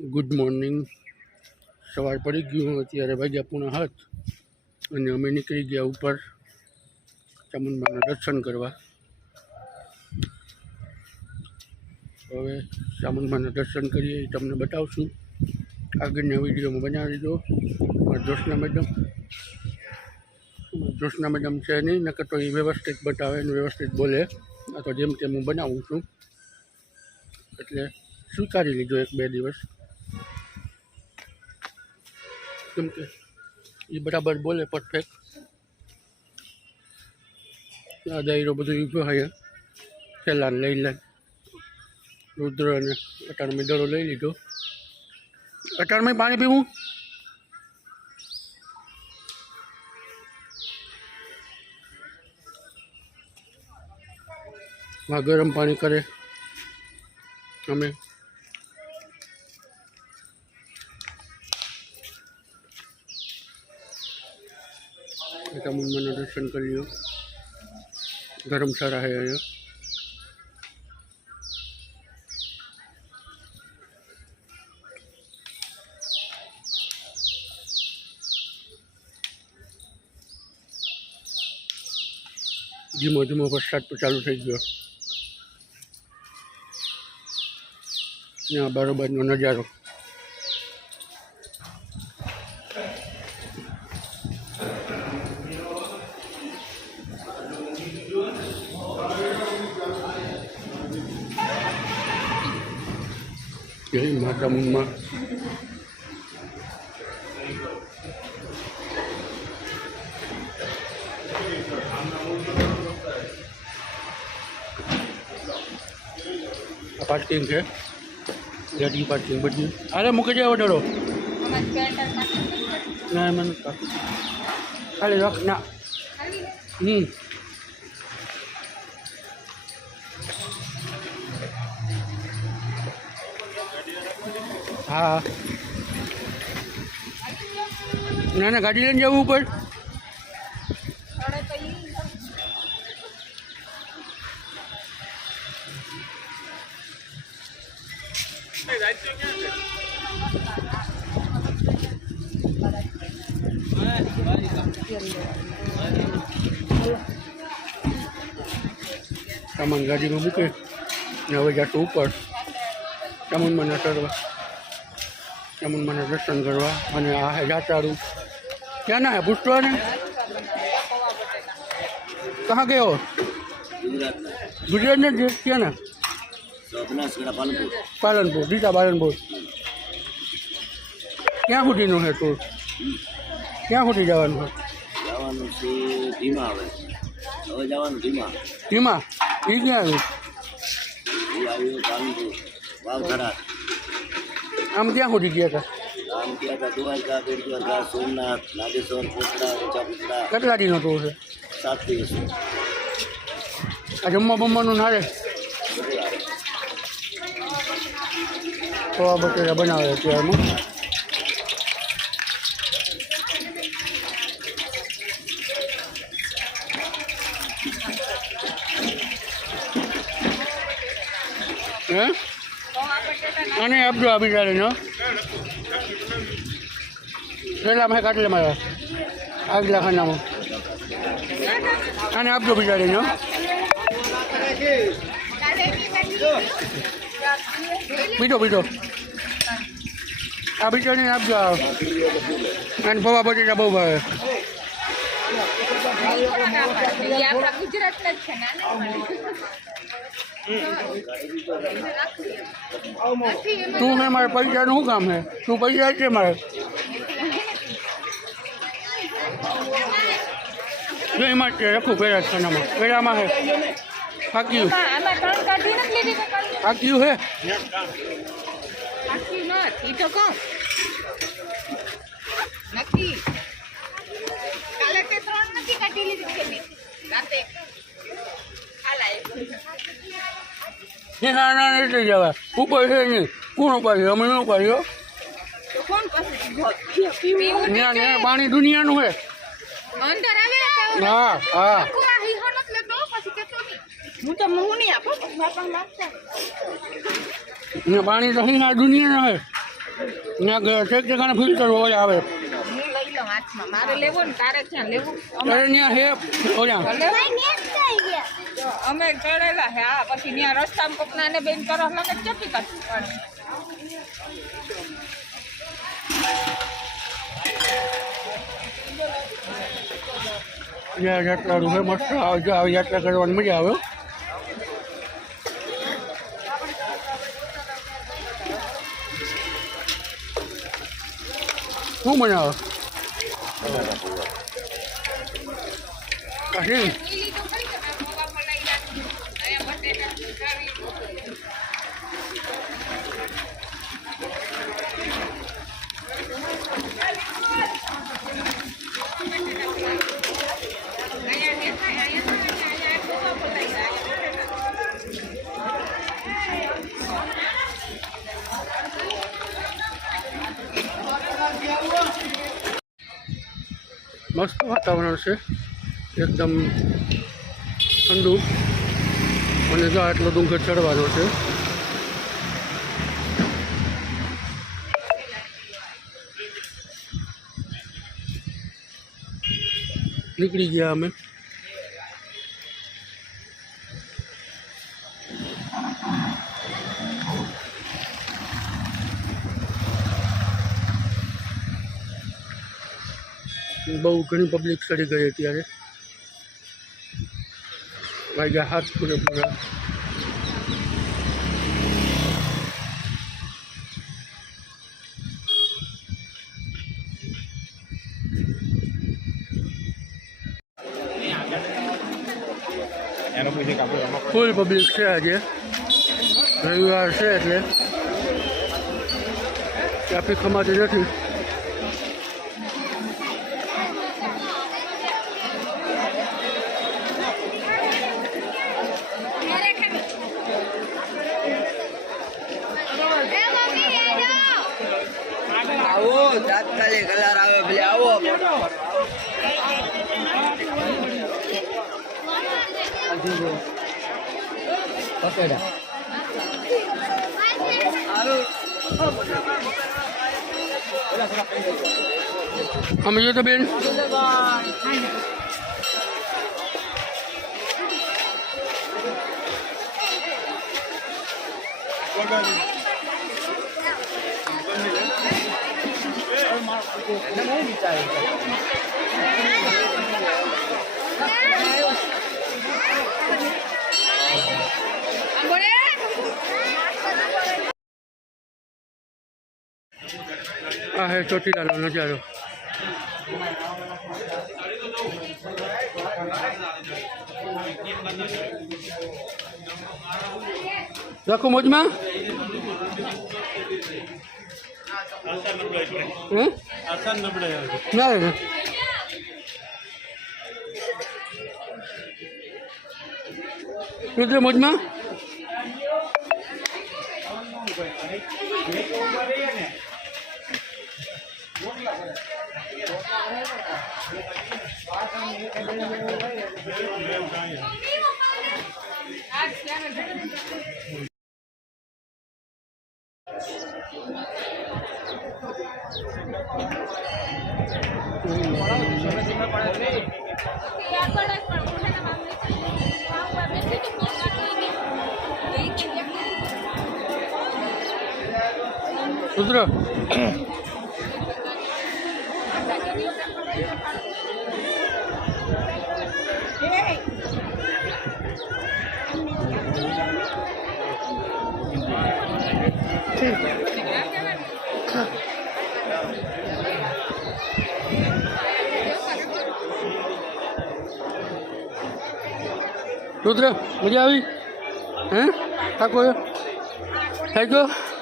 Good morning. સવાર પડી ગયું, અત્યારે વાગ્યા 6:30 અને અમે નીકળી ગયા ઉપર ચામુંડમાના દર્શન કરવા. હવે ચામુંડમાના દર્શન કરીએ એ તમને બતાવશું. આગળના વિડીયોમાં બનાવી દો. જોશના મેડમ છે નહીં, નકર તો એ વ્યવસ્થિત બતાવે અને વ્યવસ્થિત બોલે. આ તો જેમ તેમ હું બનાવું છું, એટલે સ્વીકારી લીધો 1-2 દિવસ, કેમ કે એ બરાબર બોલે પરફેક્ટ. આ દાયરો બધું ઊભો હોય પહેલાં લઈ લે. રુદ્ર અને અટાણમાં દડો લઈ લીધો. અટાણમાં પાણી પીવું. હા, ગરમ પાણી કરે. અમે ચામુંડમાના દર્શન કરી લો. ધર્મશાળા है અહીંયા. ધીમો ધીમો વરસાદ તો ચાલુ થઈ ગયો. ત્યાં બરોબરનો નજારો. જય માતા મુન્મા. પાર્કિંગ છે, ગાડી પાર્કિંગ બધી. અરે મૂકી જાવ ડરો ના, મને ખાલી રખ ના. હા, ના ના, ગાડી લઈને જવું ઉપર. સામાન ગાડીમાં મૂકે ને હવે જશું ઉપર ચામુંડમાના કરવા, ચામુંડમાના દર્શન કરવા. અને આ હે જાચારું. ક્યાં ના હે પૂછતો ને કहाँ ગયો? ગુજરાત ને ક્યાં ના? પાલનપુર. દીટા પાલનપુર. ક્યાં સુધીનું છે ટૂર? ક્યાં સુધી જવાનું છે? જવાનું છે ધીમા. હવે જવાનું ધીમા. ધીમા એ ક્યાં આવ્યું? એ આવ્યું પાલનપુર, વાવથરા. આમ ક્યાં સુધી ગયા હતા? આમ ગયા હતા દ્વારકા, બેટ દ્વારકા, સોમનાથ, નાગેશ્વર, પોખરા, ઊંચા પોખરા. કેટલા દિનનો ટૂર છે? 7 દિવસ. આ જમવા બમવાનું નારે તો બટેટા બનાવે અત્યારમાં. હે આને આપજો આ બિચારીનો. પેલામાં કાટલે મારા આગલા ખાનામાં આને આપજો બિચારીનો. બીજો આ બિચારીને આપજો. અને પૌવા બટેટા બહુ ભાવે. તું હે મારે પૈસાનું શું કામ છે? તું પૈસા છે મારે. એમાં રખું પેલા ખાનામાં. પેલામાં હે ફાક્યું હે. ના નથી જવા. ઉપર છે નહીં. કોણ ઉપાડ્યો? અમે ન ઉપાડ્યો. પાણી દુનિયાનું છે. હા હા, હું તો હું નહીં આપું. પાણી તો અહીં આ દુનિયાના હે. ત્યાં છેક જગાને ફિલ્ટર ઓલા આવે હું લઈ લઉં હાથમાં મારે લેવું ને તારે ક્યાં લેવું ત્યારે ત્યાં હે ઓલા અમે કરેલા હે હા પછી ત્યાં રસ્તામાં કોકના ને બેન કરો લગે ચપી કાઢવું પડે જ્યાં યાત્રાળુ છે મસ્ત આવજો આવી યાત્રા કરવાની મજા આવે શું બનાવે કાશી મસ્ત વાતાવરણ છે એકદમ ઠંડુ અને જો આટલો ડુંગર ચડવાનો છે નીકળી ગયા અમે બહુ ઘણી પબ્લિક ચડી ગઈ અત્યારે વાગ્યા હાથ પૂરેપૂરા ફૂલ પબ્લિક છે આજે રવિવાર છે એટલે ટ્રાફિક ખમાતી નથી આવો તાત્કાલિક કલર આવે ભલે આવો અમે જો તો બેન આ હે ચોટીલાનો નજારો રાખો મોજમાં ના રે રુદ્ર મોજમાં રુદ્ર રુદ્ર મજા આવી હે થાકો થઈ ગયો